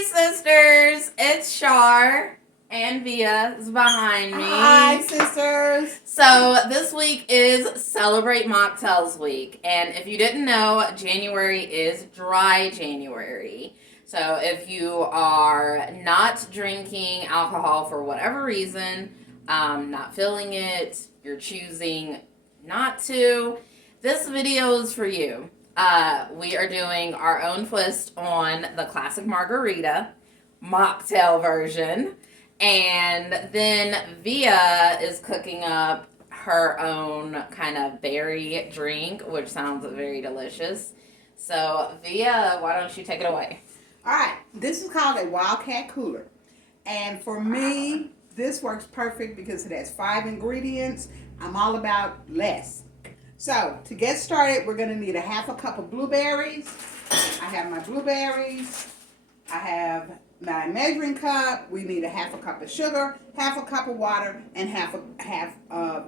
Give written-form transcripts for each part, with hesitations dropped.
Hey sisters, it's Char and Via is behind me. Hi sisters. So this week is Celebrate Mocktails week, and if you didn't know, January is dry January. So if you are not drinking alcohol for whatever reason, not feeling it, you're choosing not to, this video is for you. We are doing our own twist on the classic Margarita mocktail version. And then Via is cooking up her own kind of berry drink, which sounds very delicious. So Via, why don't you take it away? All right, this is called a Wildcat cooler. And for me, this works perfect because it has 5 ingredients. I'm all about less. So to get started, we're going to need a half a cup of blueberries. I have my blueberries. I have my measuring cup. We need a half a cup of sugar, half a cup of water, and half of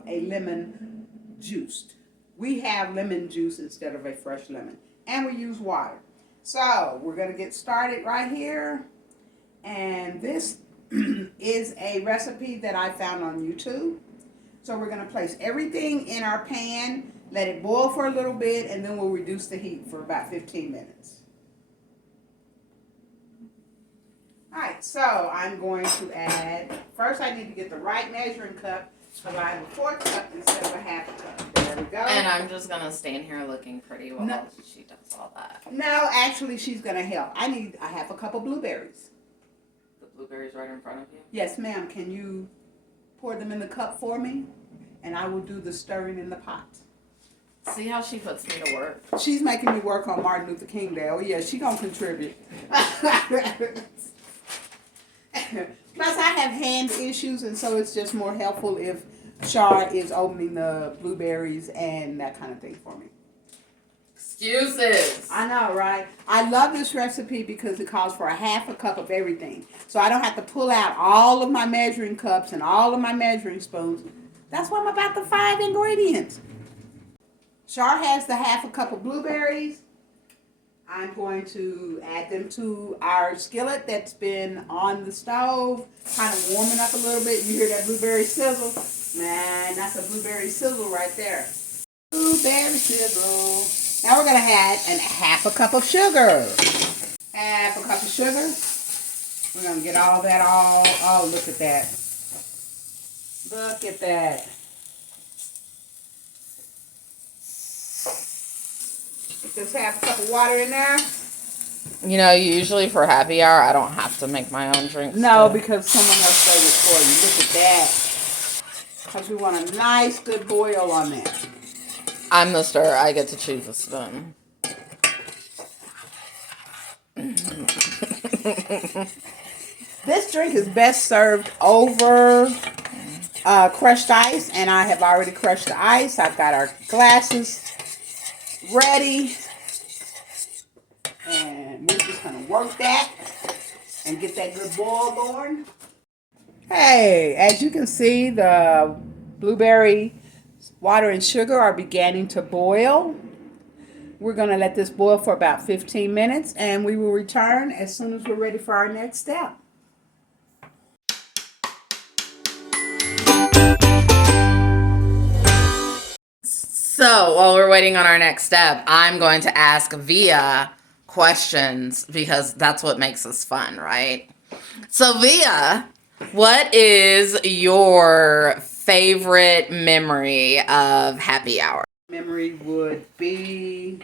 a lemon juiced. We have lemon juice instead of a fresh lemon. And we use water. So we're going to get started right here. And this is a recipe that I found on YouTube. So we're going to place everything in our pan, let it boil for a little bit, and then we'll reduce the heat for about 15 minutes. Alright, so I'm going to add, first I need to get the right measuring cup, so I have a 4 cup instead of a half a cup. There we go. And I'm just going to stand here looking pretty while she does all that. No, actually she's going to help. I need a half a cup of blueberries. The blueberries right in front of you? Yes, ma'am. Can you pour them in the cup for me? And I will do the stirring in the pot. See how she puts me to work? She's making me work on Martin Luther King Day. Oh, yeah, she gonna contribute. Plus, I have hand issues, and so it's just more helpful if Char is opening the blueberries and that kind of thing for me. Excuses. I know, right? I love this recipe because it calls for a half a cup of everything. So I don't have to pull out all of my measuring cups and all of my measuring spoons. That's why I'm about the 5 ingredients. Char has the half a cup of blueberries. I'm going to add them to our skillet that's been on the stove, kind of warming up a little bit. You hear that blueberry sizzle? Man, that's a blueberry sizzle right there. Blueberry sizzle. Now we're going to add half a cup of sugar. Half a cup of sugar. We're going to get all that oh, look at that. Look at that. Just half a cup of water in there. You know, usually for happy hour, I don't have to make my own drinks. No, because someone else made it for you. Look at that. Because we want a nice, good boil on that. I'm the stirrer. I get to choose a spoon. This drink is best served over crushed ice, and I have already crushed the ice. I've got our glasses ready, and we're just going to work that and get that good boil going. Hey, as you can see, the blueberry water and sugar are beginning to boil. We're going to let this boil for about 15 minutes, and we will return as soon as we're ready for our next step. So, while we're waiting on our next step, I'm going to ask Via questions because that's what makes us fun, right? So, Via, what is your favorite memory of happy hour? Memory would be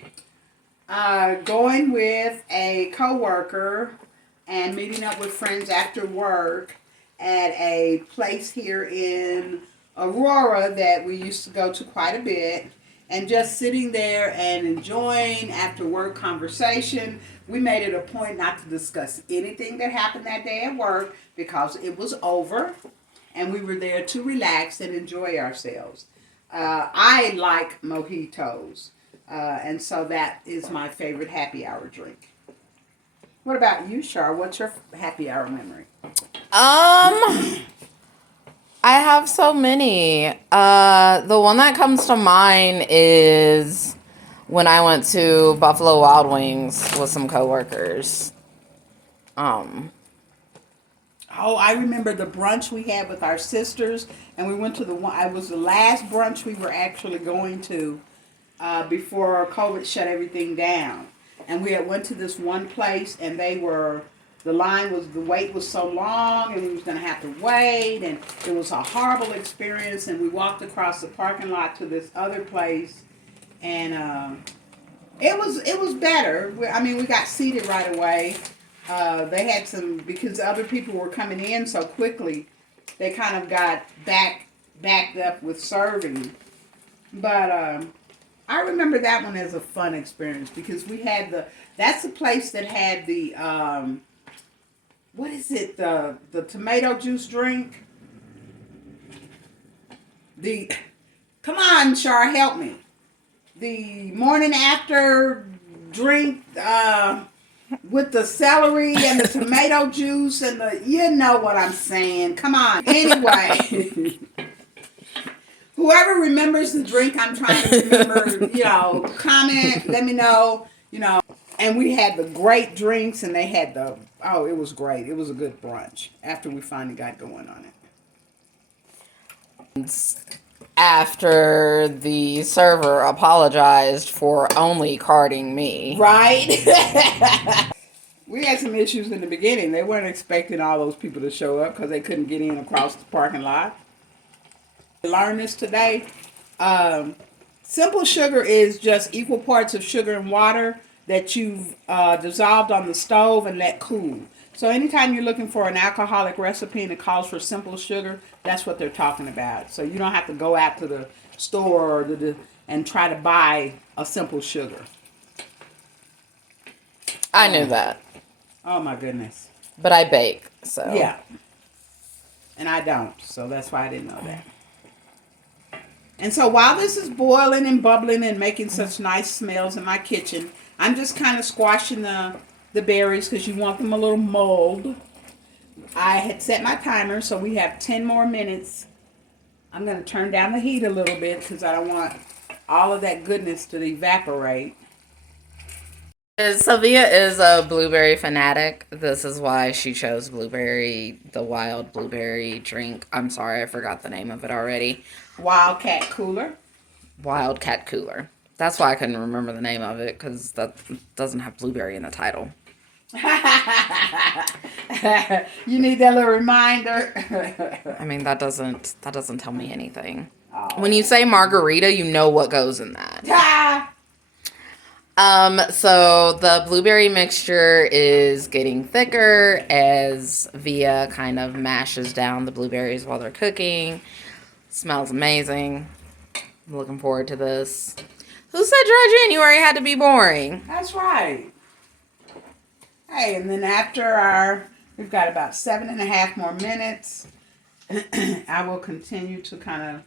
going with a coworker and meeting up with friends after work at a place here in Aurora that we used to go to quite a bit, and just sitting there and enjoying after work conversation. We made it a point not to discuss anything that happened that day at work because it was over and we were there to relax and enjoy ourselves. I like mojitos, and so that is my favorite happy hour drink. What about you, Char? What's your happy hour memory? I have so many. The one that comes to mind is when I went to Buffalo Wild Wings with some coworkers. Um, Oh, I remember the brunch we had with our sisters, and we went to the one. It was the last brunch we were actually going to before COVID shut everything down. And we had went to this one place, and the wait was so long, and we was gonna have to wait, and it was a horrible experience. And we walked across the parking lot to this other place, and it was better. I mean, we got seated right away. They had because other people were coming in so quickly, they kind of got backed up with serving. But I remember that one as a fun experience because we had that's the place that had the what is it, the tomato juice drink. Come on, Char, help me. The morning after drink with the celery and the tomato juice and you know what I'm saying. Come on. Anyway, whoever remembers the drink I'm trying to remember, comment, let me know, And we had the great drinks, and they had it was great. It was a good brunch after we finally got going on it. after the server apologized for only carding me. Right? We had some issues in the beginning. They weren't expecting all those people to show up because they couldn't get in across the parking lot. I learned this today. Simple sugar is just equal parts of sugar and water that you've dissolved on the stove and let cool. So anytime you're looking for an alcoholic recipe and it calls for simple sugar, that's what they're talking about. So you don't have to go out to the store and try to buy a simple sugar. I knew that. Oh my goodness. But I bake, so. Yeah. And I don't, so that's why I didn't know that. And so while this is boiling and bubbling and making such nice smells in my kitchen, I'm just kind of squashing the berries because you want them a little mulled. I had set my timer, so we have 10 more minutes. I'm going to turn down the heat a little bit because I don't want all of that goodness to evaporate. Sylvia is a blueberry fanatic. This is why she chose the wild blueberry drink. I'm sorry, I forgot the name of it already. Wildcat cooler. Wildcat cooler. That's why I couldn't remember the name of it, because that doesn't have blueberry in the title. You need that little reminder. I mean, that doesn't tell me anything. Oh. When you say margarita, you know what goes in that. So the blueberry mixture is getting thicker as Via kind of mashes down the blueberries while they're cooking. Smells amazing. I'm looking forward to this. Who said dry January had to be boring? That's right. Hey, and then after we've got about 7.5 more minutes. I will continue to kind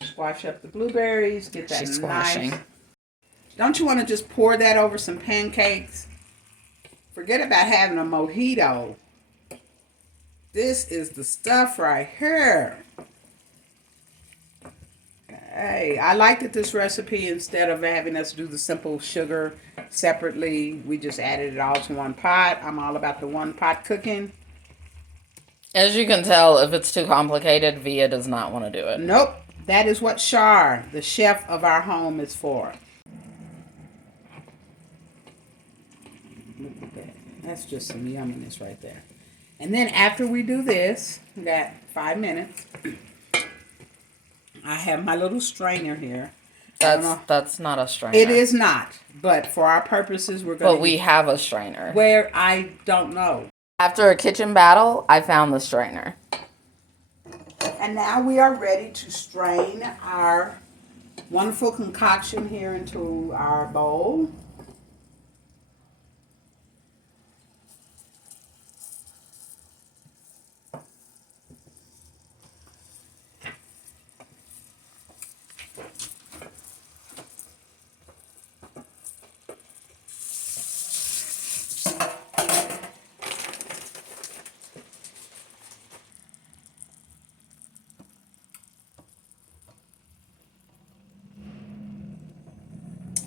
of squash up the blueberries, get that nice. Don't you want to just pour that over some pancakes? Forget about having a mojito. This is the stuff right here. Hey, I liked it, this recipe, instead of having us do the simple sugar separately, we just added it all to one pot. I'm all about the one pot cooking. As you can tell, if it's too complicated, Via does not want to do it. Nope. That is what Char, the chef of our home, is for. Look at that. That's just some yumminess right there. And then after we do this, we got 5 minutes. I have my little strainer here. That's not a strainer. It is not, but for our purposes, we're going to... But we have a strainer. Where I don't know. After a kitchen battle, I found the strainer. And now we are ready to strain our wonderful concoction here into our bowl.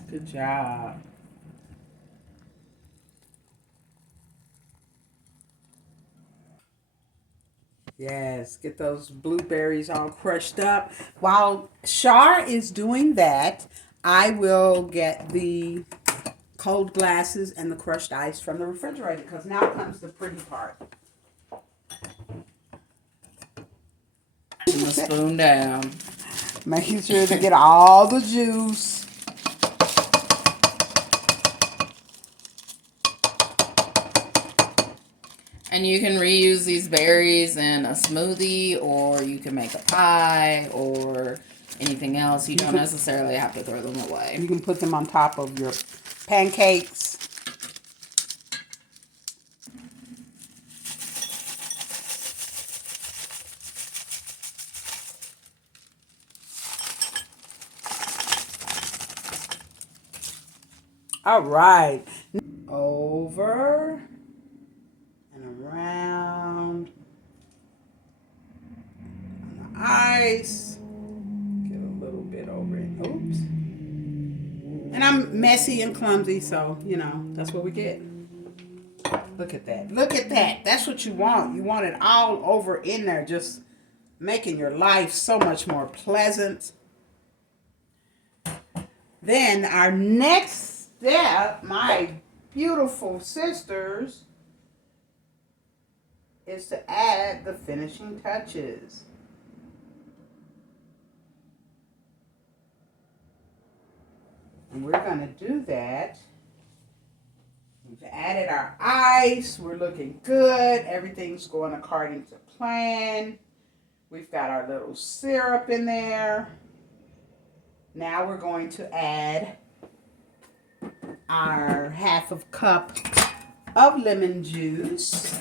Good job. Yes, get those blueberries all crushed up. While Char is doing that, I will get the cold glasses and the crushed ice from the refrigerator because now comes the pretty part. And the spoon down. Making sure to get all the juice. And you can reuse these berries in a smoothie, or you can make a pie, or anything else. You don't necessarily have to throw them away. You can put them on top of your pancakes. All right. Over and around on the ice. Get a little bit over it. Oops. And I'm messy and clumsy, so, you know, that's what we get. Look at that. Look at that. That's what you want. You want it all over in there, just making your life so much more pleasant. Then our next step, my beautiful sisters, is to add the finishing touches. And we're going to do that. We've added our ice. We're looking good. Everything's going according to plan. We've got our little syrup in there. Now we're going to add our half of cup of lemon juice.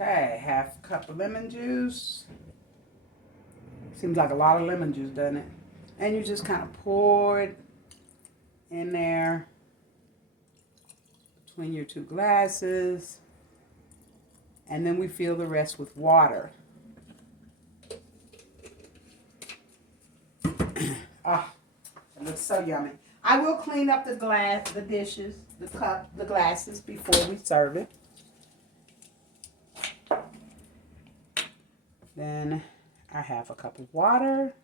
Okay, half cup of lemon juice. Seems like a lot of lemon juice, doesn't it? And you just kind of pour it in there between your two glasses. And then we fill the rest with water. Ah, it looks so yummy. I will clean up the dishes, the cup, the glasses before we serve it. Then I have a cup of water.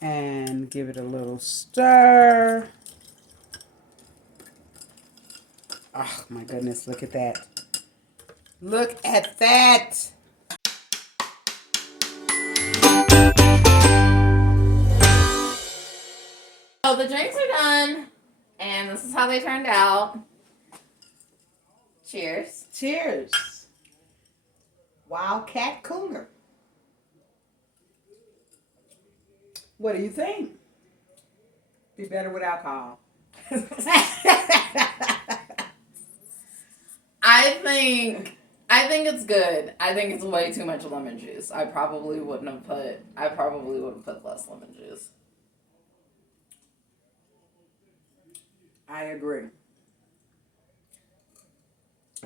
And give it a little stir. Oh my goodness, look at that. Look at that. So the drinks are done, and this is how they turned out. Cheers. Cheers. Wildcat Cooler. What do you think? Be better with alcohol. I think it's good. I think it's way too much lemon juice. I probably would have put less lemon juice. I agree.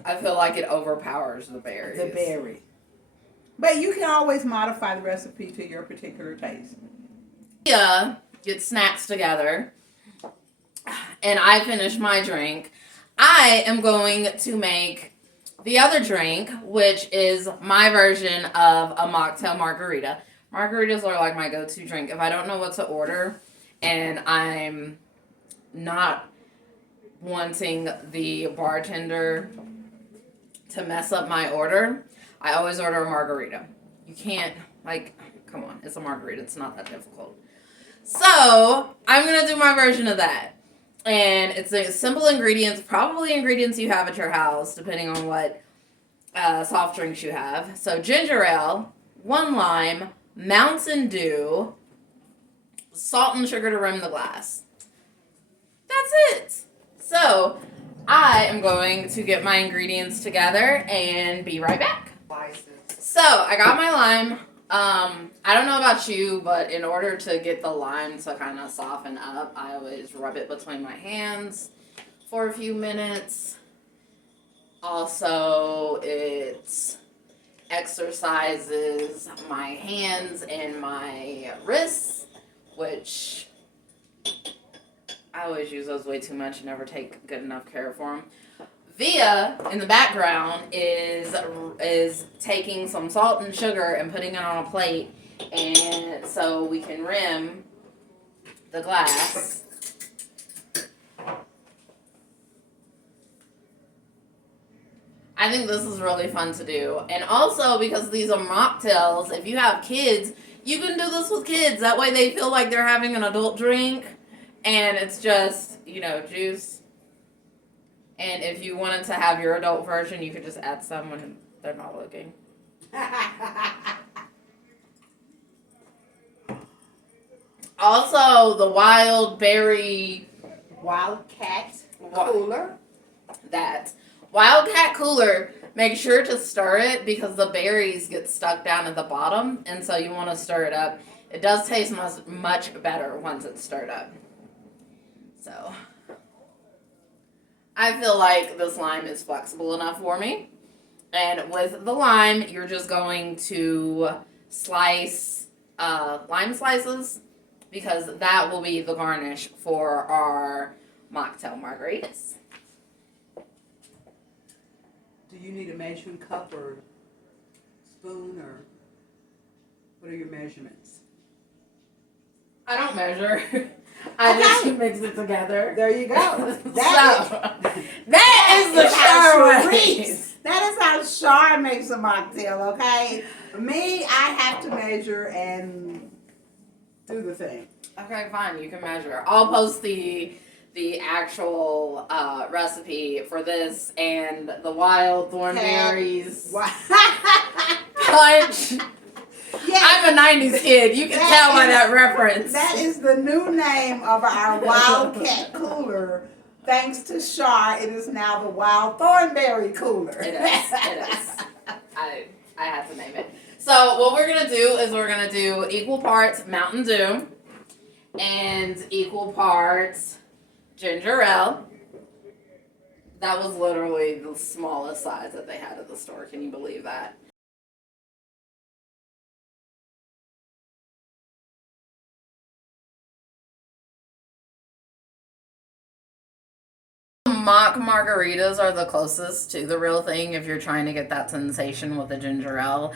I feel like it overpowers the berries. The berry. But you can always modify the recipe to your particular taste. Yeah, get snacks together. And I finish my drink. I am going to make the other drink, which is my version of a mocktail margarita. Margaritas are like my go-to drink. If I don't know what to order and I'm not wanting the bartender to mess up my order, I always order a margarita. You can't, come on, it's a margarita. It's not that difficult. So, I'm going to do my version of that. And it's a simple ingredients, probably ingredients you have at your house, depending on what soft drinks you have. So, ginger ale, 1 lime, Mountain Dew, salt and sugar to rim the glass. That's it. So, I am going to get my ingredients together and be right back. So, I got my lime. I don't know about you, but in order to get the lime to kind of soften up, I always rub it between my hands for a few minutes. Also, it exercises my hands and my wrists, which I always use those way too much and never take good enough care for them. Via, in the background, is taking some salt and sugar and putting it on a plate, and so we can rim the glass. I think this is really fun to do. And also, because these are mocktails, if you have kids, you can do this with kids. That way they feel like they're having an adult drink, and it's just, juice. And if you wanted to have your adult version, you could just add some when they're not looking. Also, the Wildcat cooler. That Wildcat cooler, make sure to stir it because the berries get stuck down at the bottom, and so you want to stir it up. It does taste much better once it's stirred up. So I feel like this lime is flexible enough for me. And with the lime, you're just going to slice lime slices because that will be the garnish for our mocktail margaritas. Do you need a measuring cup or spoon, or what are your measurements? I don't measure. I just mix it together. There you go. That is the Char way. That is how Char makes a mocktail, okay? Me, I have to measure and do the thing. Okay, fine. You can measure. I'll post the actual recipe for this and the wild thornberries punch. Yes. I'm a 90s kid. You can tell by that reference. That is the new name of our Wildcat cooler. Thanks to Char, it is now the Wild Thornberry cooler. It is. I had to name it. So what we're going to do is we're going to do equal parts Mountain Dew and equal parts ginger ale. That was literally the smallest size that they had at the store. Can you believe that? Mock margaritas are the closest to the real thing if you're trying to get that sensation with the ginger ale.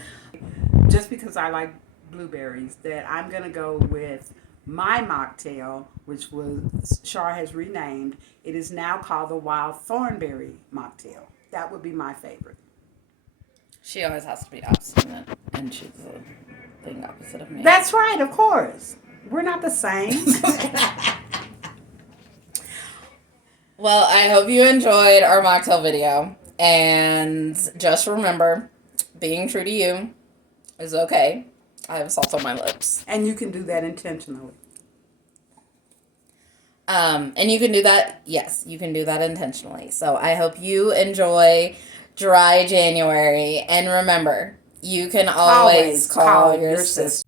Just because I like blueberries, that I'm going to go with my mocktail, which was Char has renamed. It is now called the Wild Thornberry mocktail. That would be my favorite. She always has to be obstinate, and she's the thing opposite of me. That's right, of course. We're not the same. Well, I hope you enjoyed our mocktail video, and just remember, being true to you is okay. I have salt on my lips. And you can do that intentionally. And you can do that, yes, you can do that intentionally. So I hope you enjoy dry January, and remember, you can always call your sister.